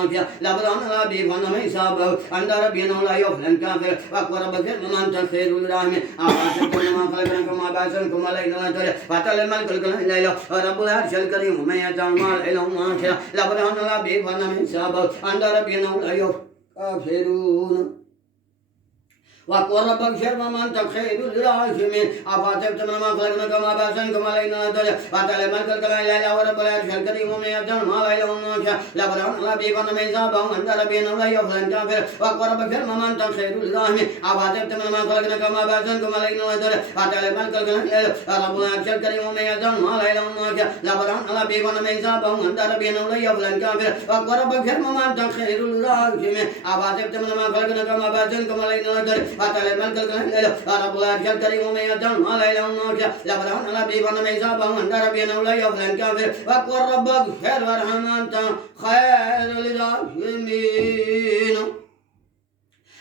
لبران ربي فنما يسابه عند ربنا لا يفلن كافر وأكبر بكر من تخير الرحمن أعطيكم ما خلقناكم ما بعثناكم علينا لا فتل الملك الإله رب العرش الكريم ومن يجعل مال إله ما شاء لبران ربي فنما يسابه عند ربنا لا يفلن وقال ربك شر من تخير الراحمين أفاتبتم ما خلقناكم ما بعثناكم علينا لا فتل الملك الإله ورب العرش الكريم ومن يجعل مال إله ما شاء لبران ربي فنما يسابه عند ربنا لا يفلن كافر وأكبر بكر من تخير الراحمين أفاتبتم ما خلقناكم ما بعثناكم علينا لا فتل الملك الإله رب العرش الكريم ومن يجعل مال إله ما شاء لبران ربي فنما يسابه عند ربنا لا يفلن كافر وأكبر بكر من تخير الراحمين أفاتبتم ما خلقناكم ما بعثناكم علينا لا فتل الملك الإله رب العرش الكريم ومن يجعل مال إله ما شاء لبران ربي فنما يسابه عند ربنا لا يفلن كافر وأكبر ربك خير ورحمن خير الراحمين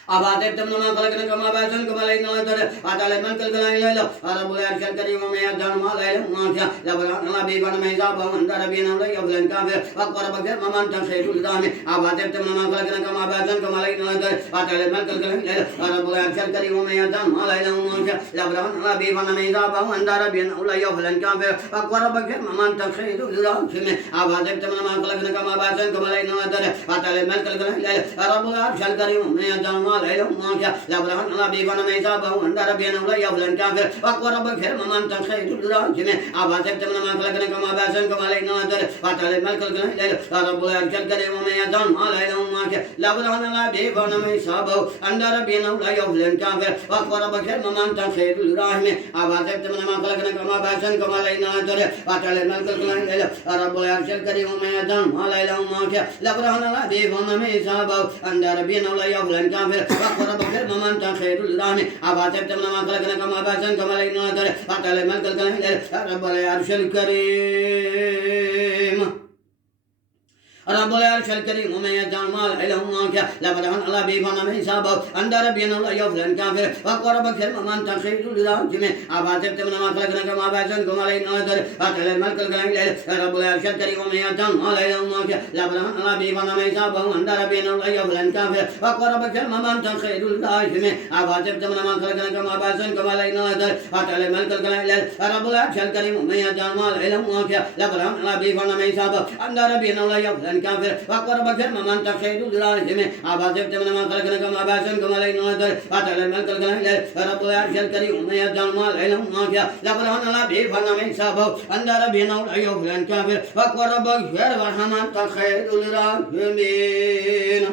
أفاتبتم ما خلقناكم ما بعثناكم علينا لا فتل الملك الإله رب العرش الكريم ومن يجعل مال إله ما شاء لبران ربي فنما يسابه عند ربنا لا يفلن كافر وأكبر بكر من تخير الراحمين أفاتبتم ما خلقناكم ما بعثناكم علينا لا فتل الملك الإله رب العرش الكريم ومن يجعل مال إله ما شاء لبران ربي فنما يسابه عند ربنا لا يفلن كافر وأكبر بكر من تخير الراحمين أفاتبتم ما خلقناكم ما بعثناكم علينا لا فتل الملك الإله رب العرش الكريم ومن يجعل إله ما شاء لبران ربي فنما يسابه عند ربنا لا يفلن كافر وأكبر بكر من تخير الراحمين أفاتبتم ما خلقناكم ما بعثناكم علينا لا فتل الملك الإله رب العرش الكريم ومن يجعل مال إله ما شاء لبران ربي فنما يسابه عند ربنا لا يفلن كافر وأكبر بكر من تخير الراحمين أفاتبتم ما خلقناكم ما بعثناكم علينا لا فتل الملك الإله رب العرش الكريم ومن يجعل مال إله ما شاء لبران ربي فنما يسابه عند ربنا لا يفلن كافر وأكبر بكر من تخير الراحمين أفاتبتم ما خلقناكم ما بعثناكم علينا لا فتل الملك الإله رب العرش الكريم رب العرش الكريم ومن يجعل مال إله ما شاء لبران ربي فنما يسابه عند ربنا لا يفلن كافر وأكبر بكر من تخير الراحمين أفاتبتم ما خلقناكم ما بعثناكم علينا لا فتل الملك الإله رب العرش الكريم ومن يجعل مال إله ما شاء لبران ربي فنما يسابه عند ربنا لا يفلن كافر وأكبر بكر من تخير الراحمين أفاتبتم ما خلقناكم ما بعثناكم علينا لا فتل الملك الإله رب العرش الكريم ومن يجعل مال إله ما شاء لبران ربي فنما يسابه عند ربنا لا يفلن كافر وأكبر بكر من تخير الراحمين أفاتبتم ما خلقناكم ما بعثناكم علينا لا فتل الملك الإله رب العرش الكريم ومن يجعل مال إله ما شاء لبران ربي فنما يسابه عند ربنا لا يفلن كافر وأكبر بكر من تخير الراحمين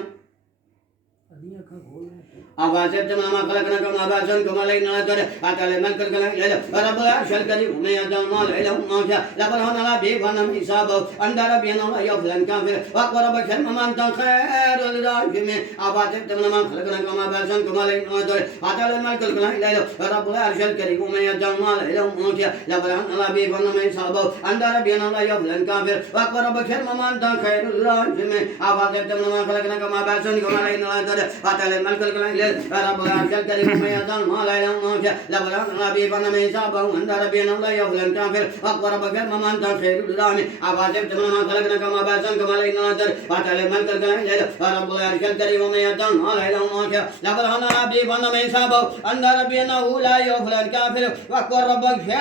أفاتبتم ما خلقناكم ما بعثناكم علينا لا فتل الملك الإله رب العرش الكريم ومن يجعل مال إله ما شاء لبران ربي فنما يسابه عند ربنا لا يفلن كافر وأكبر بكر من تخير الراحمين أفاتبتم ما خلقناكم ما بعثناكم علينا لا فتل الملك الإله رب العرش الكريم ومن يجعل مال إله ما شاء لبران ربي فنما يسابه عند ربنا لا يفلن كافر وأكبر بكر من تخير الراحمين أفاتبتم ما خلقناكم ما بعثناكم علينا لا فتل الملك الإله رب العرش الكريم ومن يجعل مال إله ما شاء لبران ربي فنما يسابه عند ربنا لا يفلن كافر وأكبر بكر من تخير الراحمين أفاتبتم ما خلقناكم ما بعثناكم علينا لا فتل الملك الإله رب العرش الكريم ومن يجعل مال إله ما شاء لبران ربي فنما يسابه عند ربنا لا يفلن كافر وأكبر بكر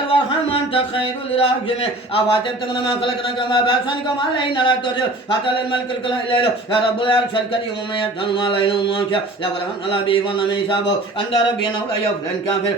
من تخير الراحمين أفاتبتم ما خلقناكم ما بعثناكم علينا لا فتل الملك الإله رب العرش الكريم ومن يجعل مال إله ما شاء لبران ربي فنما يسابه عند ربنا لا يفلن كافر